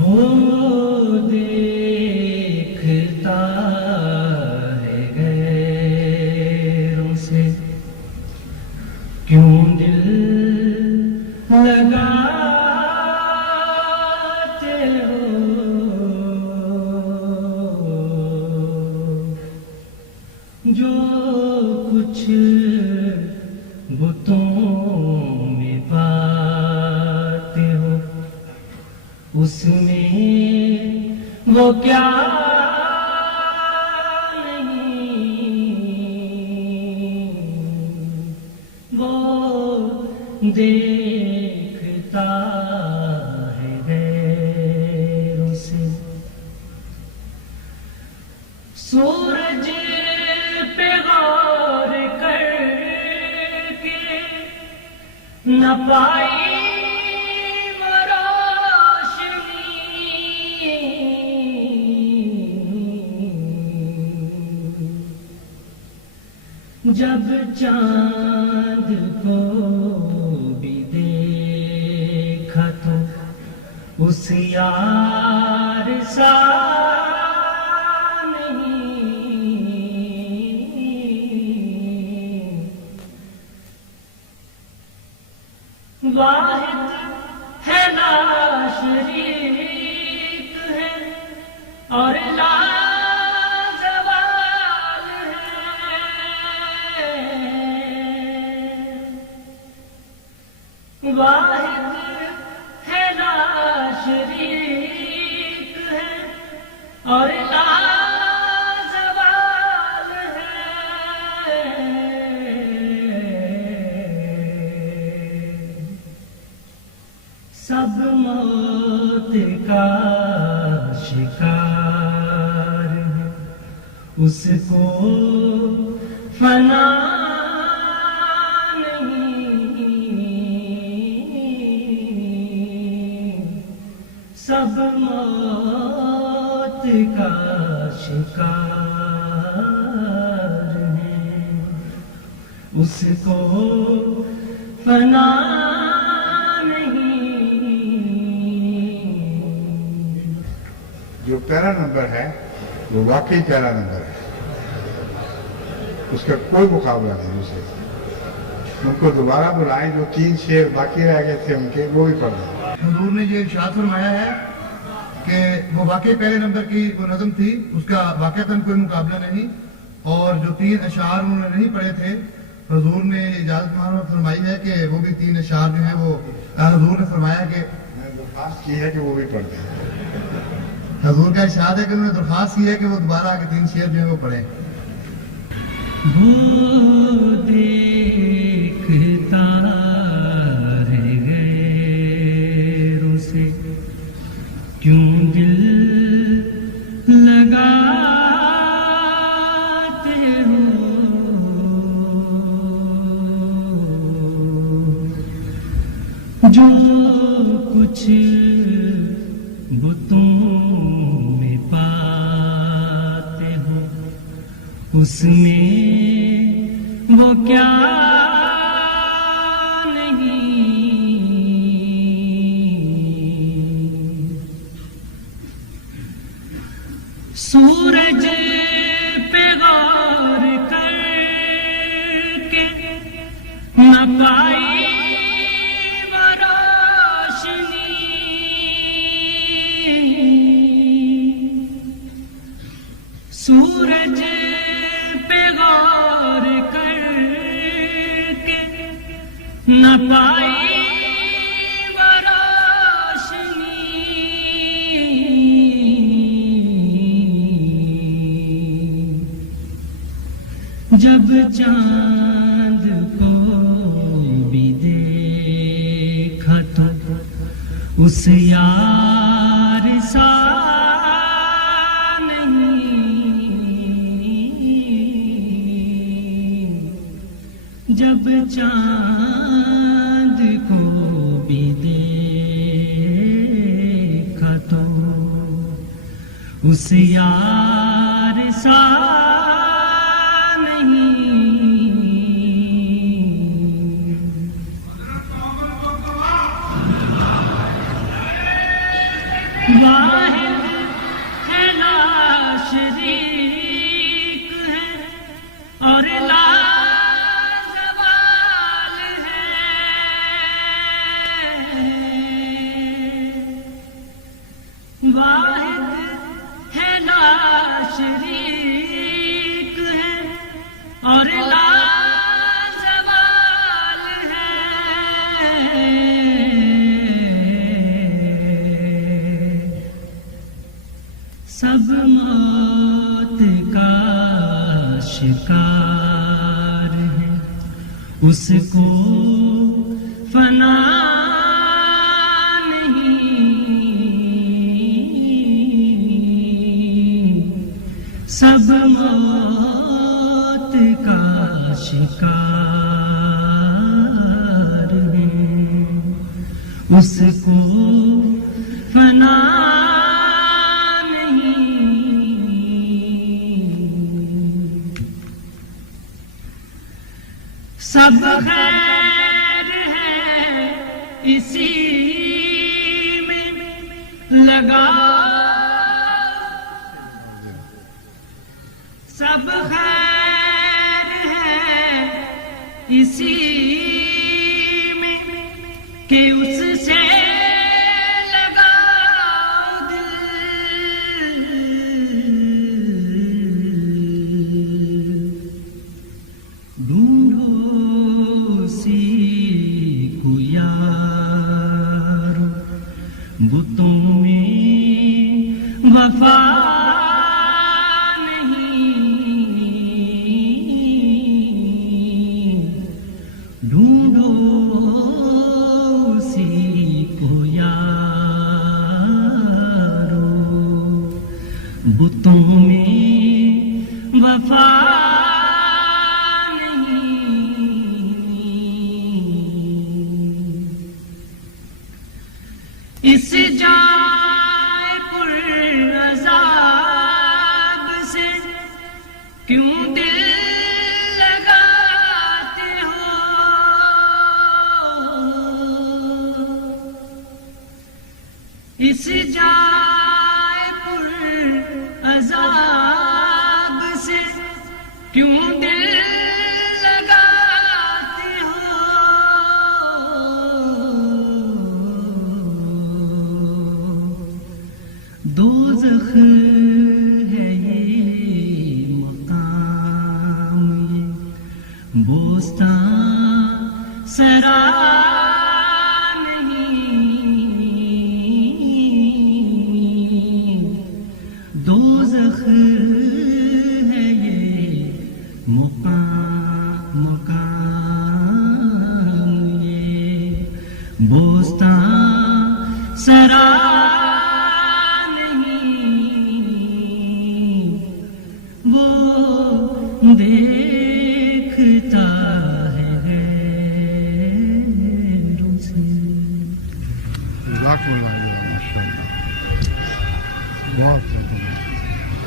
وہ دیکھتا ہے غیروں سے کیوں دل لگاتے ہو جو کچھ بتوں میں پاتے ہو اس میں وہ کیا نہیں وہ دیکھتا ہے غیروں سے سورج پہ غور کر کے نہ پائی وہ روشنی جب چاند کو بھی دیکھا تو اس یار سا واحد ہے لا شریک ہے اور لا زوال ہے واحد ہے لا شریک ہے اور لا سب موت کا شکار ہے اس کو فنا نہیں سب موت کا شکار ہے اس کو فنا جو پیارا نمبر ہے وہ واقعی پیارا نمبر ہے اس کا کوئی مقابلہ نہیں اسے ان کو دوبارہ بلائیں جو 3 شعر باقی رہ گئے تھے ان کے وہ بھی پڑھ دیں حضور نے یہ ارشاد فرمایا ہے کہ وہ واقعی پہلے نمبر کی وہ نظم تھی اس کا واقعتاً کوئی مقابلہ نہیں اور جو 3 اشعار انہوں نے نہیں پڑھے تھے حضور نے اجازت فرمائی ہے کہ وہ بھی 3 اشعار جو ہیں وہ حضور نے فرمایا کہ میں نے درخواست کی ہے کہ وہ بھی پڑھ دیں حضور کا ارشاد ہے کہ انہوں نے درخواست کی ہے کہ وہ دوبارہ آ کے 3 شعر جو ہیں وہ پڑھیں وہ دیکھتا ہے غیروں سے کیوں دل لگاتے ہو جو کچھ بتوں میں پاتے ہو اس میں وہ کیا نہیں سورج پہ غور کر کے نہ پائی وہ روشنی سورج پہ غور کر کے نہ پائی وہ روشنی جب چاند کو بھی دیکھا تو اس یار سا جب چاند کو بھی دیکھا تو اس یار سا نہیں واحد ہے لا شریک ہے اور لا زوال ہے واحد ہے لا شریک ہے اور لا زوال ہے سب موت کا شکار ہے اس کو فنا نہیں سب موت کا شکار ہے اس کو فنا سب خیر ہے اسی میں لگا سب خیر ہے اسی میں کہ اس سے لگا دل ڈھونڈو بتوں میں وفا نہیں ڈھونڈو اسی کو یارو بتوں میں وفا اس جائے پر عذاب سے کیوں دل لگاتے ہو اس جائے پر عذاب سے کیوں دل دوزخ ہے یہ مقام یہ بوستان سرا نہیں دوزخ ہے یہ مقام یہ بوستان سرا دیکھتا ہے غیروں سے